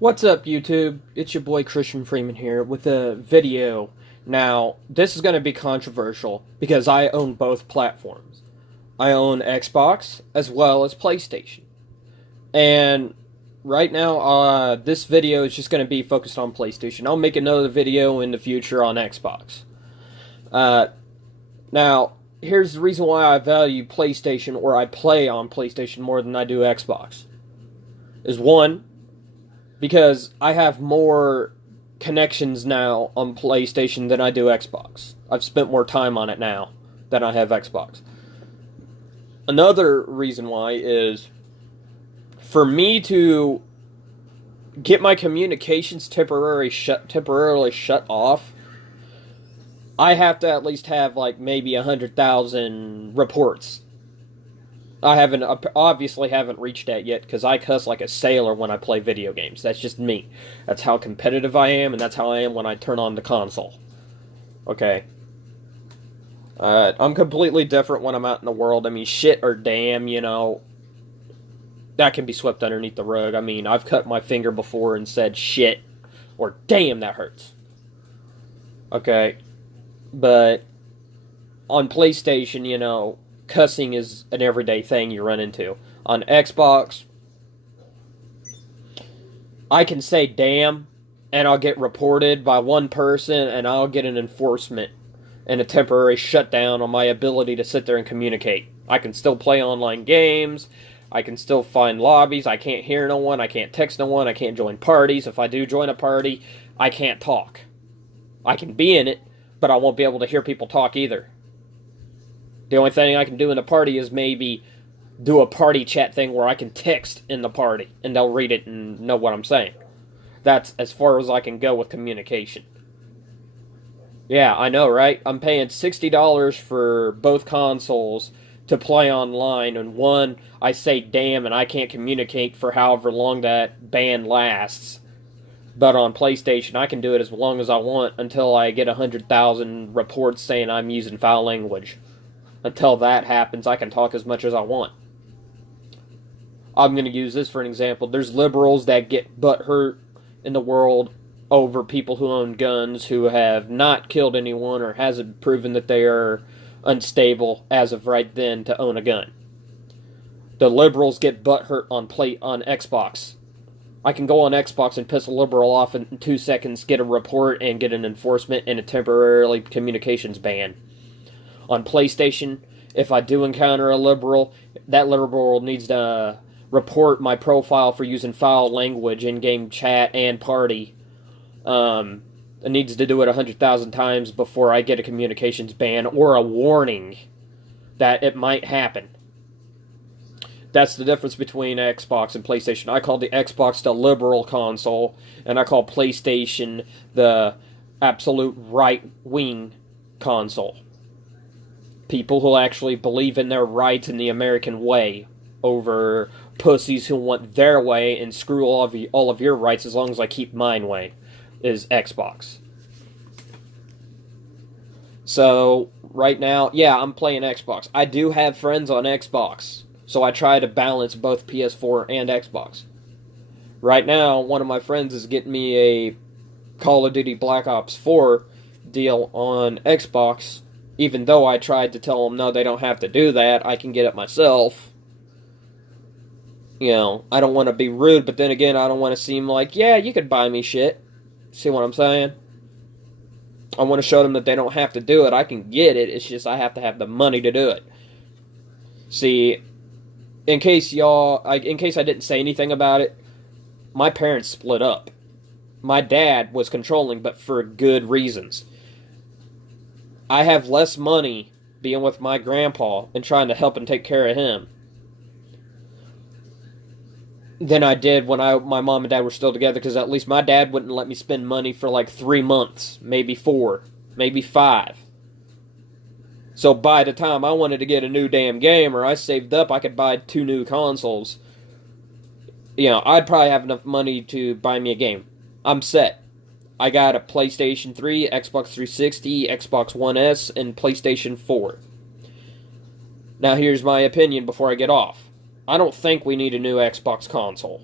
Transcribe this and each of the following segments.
What's up, YouTube? It's your boy Christian Freeman here with a video. Now, this is going to be controversial because I own both platforms. I own Xbox as well as PlayStation. And right now, this video is just going to be focused on PlayStation. I'll make another video in the future on Xbox. Now, here's the reason why I value PlayStation, or I play on PlayStation more than I do Xbox. Is one, because I have more connections now on PlayStation than I do Xbox. I've spent more time on it now than I have Xbox. Another reason why is for me to get my communications temporarily shut off, I have to at least have like maybe 100,000 reports. I obviously haven't reached that yet because I cuss like a sailor when I play video games. That's just me. That's how competitive I am, and that's how I am when I turn on the console. Okay. I'm completely different when I'm out in the world. I mean, shit or damn, that can be swept underneath the rug. I mean, I've cut my finger before and said shit or damn, that hurts. Okay. But on PlayStation, cussing is an everyday thing you run into. On Xbox, I can say damn, and I'll get reported by one person, and I'll get an enforcement and a temporary shutdown on my ability to sit there and communicate. I can still play online games, I can still find lobbies, I can't hear no one, I can't text no one, I can't join parties. If I do join a party, I can't talk. I can be in it, but I won't be able to hear people talk either. The only thing I can do in the party is maybe do a party chat thing where I can text in the party, and they'll read it and know what I'm saying. That's as far as I can go with communication. Yeah, I know, right? I'm paying $60 for both consoles to play online, and one, I say damn, and I can't communicate for however long that ban lasts. But on PlayStation, I can do it as long as I want until I get 100,000 reports saying I'm using foul language. Until that happens, I can talk as much as I want. I'm going to use this for an example. There's liberals that get butthurt in the world over people who own guns who have not killed anyone or hasn't proven that they are unstable as of right then to own a gun. The liberals get butthurt on Xbox. I can go on Xbox and piss a liberal off in 2 seconds, get a report, and get an enforcement and a temporary communications ban. On PlayStation, if I do encounter a liberal, that liberal needs to report my profile for using foul language in-game chat and party. It needs to do it 100,000 times before I get a communications ban or a warning that it might happen. That's the difference between Xbox and PlayStation. I call the Xbox the liberal console, and I call PlayStation the absolute right-wing console. People who actually believe in their rights in the American way over pussies who want their way and screw all of your rights as long as I keep mine way is Xbox. So, right now, yeah, I'm playing Xbox. I do have friends on Xbox, so I try to balance both PS4 and Xbox. Right now, one of my friends is getting me a Call of Duty Black Ops 4 deal on Xbox. Even though I tried to tell them, no, they don't have to do that, I can get it myself. I don't want to be rude, but then again, I don't want to seem like, yeah, you could buy me shit. See what I'm saying? I want to show them that they don't have to do it. I can get it, it's just I have to have the money to do it. See, in case I didn't say anything about it, my parents split up. My dad was controlling, but for good reasons. I have less money being with my grandpa and trying to help and take care of him than I did when my mom and dad were still together, because at least my dad wouldn't let me spend money for like 3 months, maybe 4, maybe 5. So by the time I wanted to get a new damn game, or I saved up, I could buy 2 new consoles. I'd probably have enough money to buy me a game. I'm set. I got a PlayStation 3, Xbox 360, Xbox One S, and PlayStation 4. Now here's my opinion before I get off. I don't think we need a new Xbox console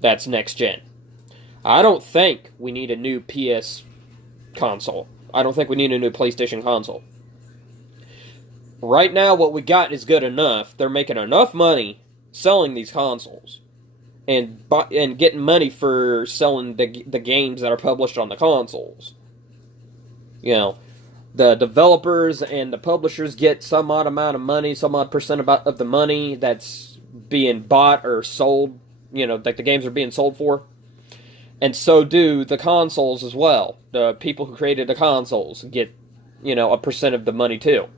that's next gen. I don't think we need a new PS console. I don't think we need a new PlayStation console. Right now, what we got is good enough. They're making enough money selling these consoles and getting money for selling the games that are published on the consoles. You know, the developers and the publishers get some odd amount of money, some odd percent of the money that's being bought or sold. You know, like the games are being sold for. And so do the consoles as well. The people who created the consoles get, you know, a percent of the money too.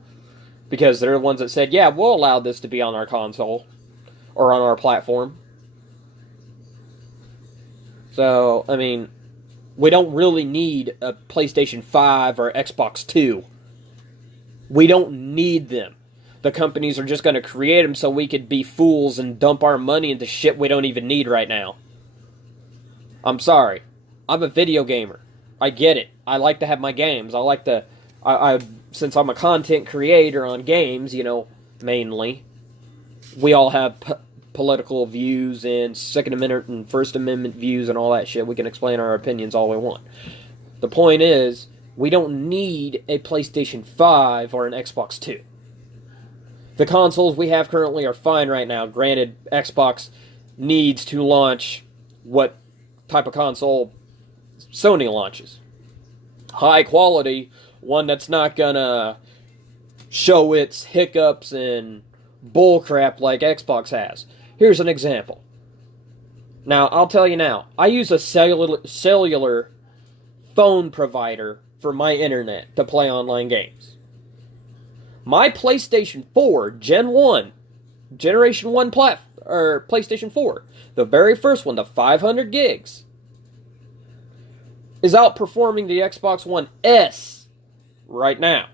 Because they're the ones that said, yeah, we'll allow this to be on our console or on our platform. So, I mean, we don't really need a PlayStation 5 or Xbox 2. We don't need them. The companies are just going to create them so we could be fools and dump our money into shit we don't even need right now. I'm sorry. I'm a video gamer. I get it. I like to have my games. I like to... since I'm a content creator on games, you know, mainly, we all have political views and Second Amendment and First Amendment views and all that shit. We can explain our opinions all we want. The point is, we don't need a PlayStation 5 or an Xbox 2. The consoles we have currently are fine right now. Granted, Xbox needs to launch what type of console Sony launches. High quality, one that's not gonna show its hiccups and bullcrap like Xbox has. Here's an example. Now, I'll tell you now, I use a cellular phone provider for my internet to play online games. My PlayStation 4 Generation 1 PlayStation 4, the very first one, the 500 gigs, is outperforming the Xbox One S right now.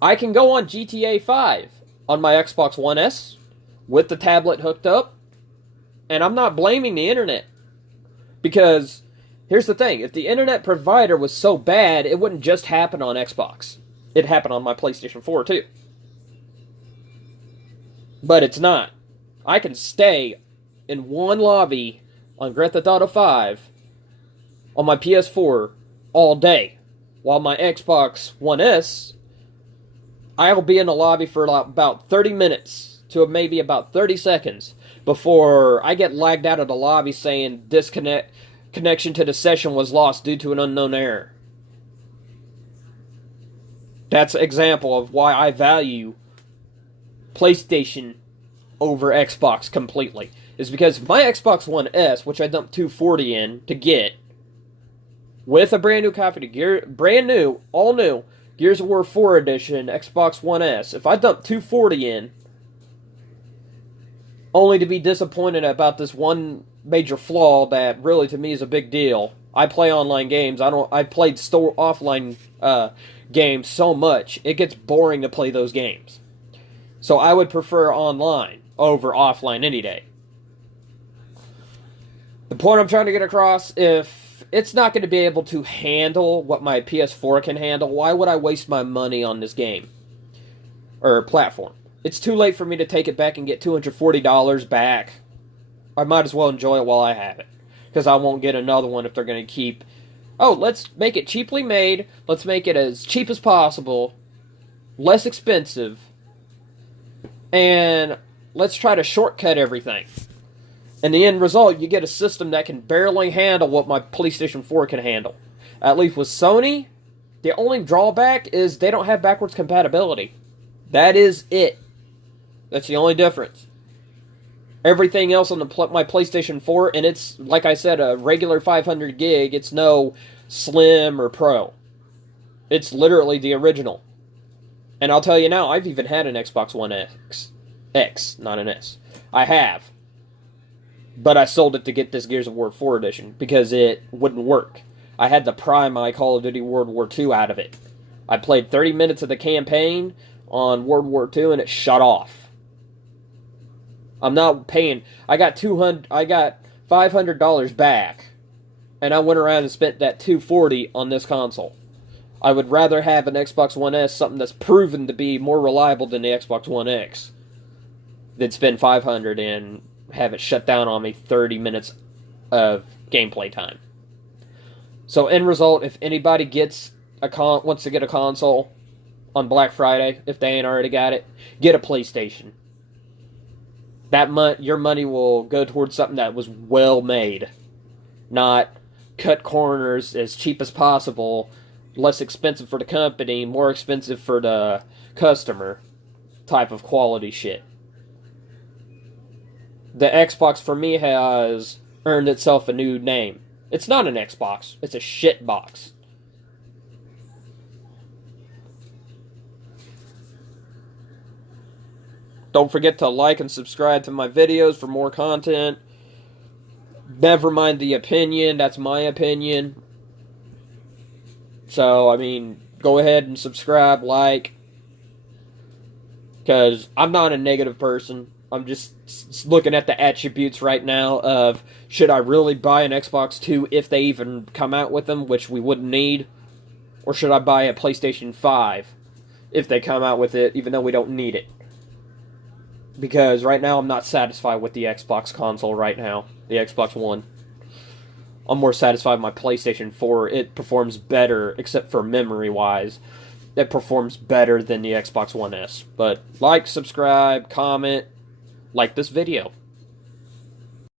I can go on GTA 5 on my Xbox One S with the tablet hooked up, and I'm not blaming the internet. Because, here's the thing, if the internet provider was so bad, it wouldn't just happen on Xbox. It happened on my PlayStation 4 too. But it's not. I can stay in one lobby on Grand Theft Auto 5 on my PS4 all day. While my Xbox One S, I'll be in the lobby for about 30 minutes to maybe about 30 seconds before I get lagged out of the lobby saying connection to the session was lost due to an unknown error. That's an example of why I value PlayStation over Xbox completely. Is because my Xbox One S, which I dumped $240 in to get, with a brand new copy of brand new, all new, Gears of War 4 Edition, Xbox One S, if I dumped $240 in, only to be disappointed about this one major flaw that really to me is a big deal. I play online games. I played offline games so much, it gets boring to play those games. So I would prefer online over offline any day. The point I'm trying to get across, if it's not going to be able to handle what my PS4 can handle, why would I waste my money on this game? Or platform? It's too late for me to take it back and get $240 back. I might as well enjoy it while I have it. Because I won't get another one if they're going to keep... Oh, let's make it cheaply made. Let's make it as cheap as possible. Less expensive. And let's try to shortcut everything. And the end result, you get a system that can barely handle what my PlayStation 4 can handle. At least with Sony, the only drawback is they don't have backwards compatibility. That is it. That's the only difference. Everything else on my PlayStation 4, and it's, like I said, a regular 500 gig. It's no Slim or Pro. It's literally the original. And I'll tell you now, I've even had an Xbox One X, not an S. I have. But I sold it to get this Gears of War 4 edition, because it wouldn't work. I had to pry my Call of Duty World War II out of it. I played 30 minutes of the campaign on World War II, and it shut off. I'm not paying. I got $500 back, and I went around and spent that $240 on this console. I would rather have an Xbox One S, something that's proven to be more reliable than the Xbox One X, than spend $500 and have it shut down on me 30 minutes of gameplay time. So, end result, if anybody wants to get a console on Black Friday, if they ain't already got it, get a PlayStation. Your money will go towards something that was well made, not cut corners as cheap as possible, less expensive for the company, more expensive for the customer type of quality shit. The Xbox, for me, has earned itself a new name. It's not an Xbox. It's a shit box. Don't forget to like and subscribe to my videos for more content. Never mind the opinion. That's my opinion. So, I mean, go ahead and subscribe, like. Because I'm not a negative person. I'm just looking at the attributes right now of, should I really buy an Xbox 2 if they even come out with them, which we wouldn't need? Or should I buy a PlayStation 5 if they come out with it, even though we don't need it? Because right now I'm not satisfied with the Xbox console right now, the Xbox One. I'm more satisfied with my PlayStation 4. It performs better, except for memory-wise. It performs better than the Xbox One S. But like, subscribe, comment, like this video.